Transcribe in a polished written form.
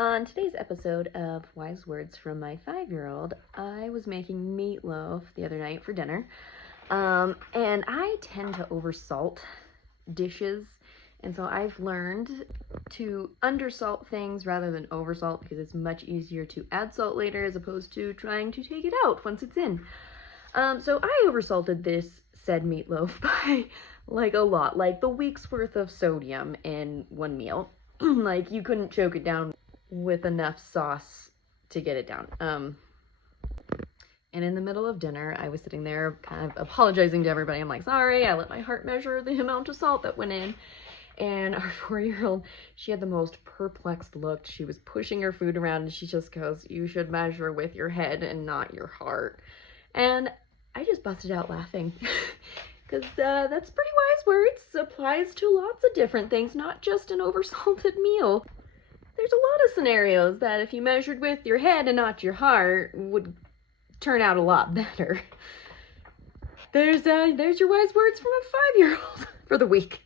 On today's episode of Wise Words from My 5-year-old, I was making meatloaf the other night for dinner, and I tend to oversalt dishes, and so I've learned to undersalt things rather than oversalt because it's much easier to add salt later as opposed to trying to take it out once it's in. So I oversalted this said meatloaf by like a lot, like the week's worth of sodium in one meal. Like you couldn't choke it down with enough sauce to get it down. And in the middle of dinner, I was sitting there kind of apologizing to everybody. I'm like, sorry, I let my heart measure the amount of salt that went in. And our 4-year-old, she had the most perplexed look. She was pushing her food around and she just goes, you should measure with your head and not your heart. And I just busted out laughing. Because that's pretty wise words. Applies to lots of different things, not just an oversalted meal. There's a lot of scenarios that if you measured with your head and not your heart would turn out a lot better. There's your wise words from a 5-year-old for the week.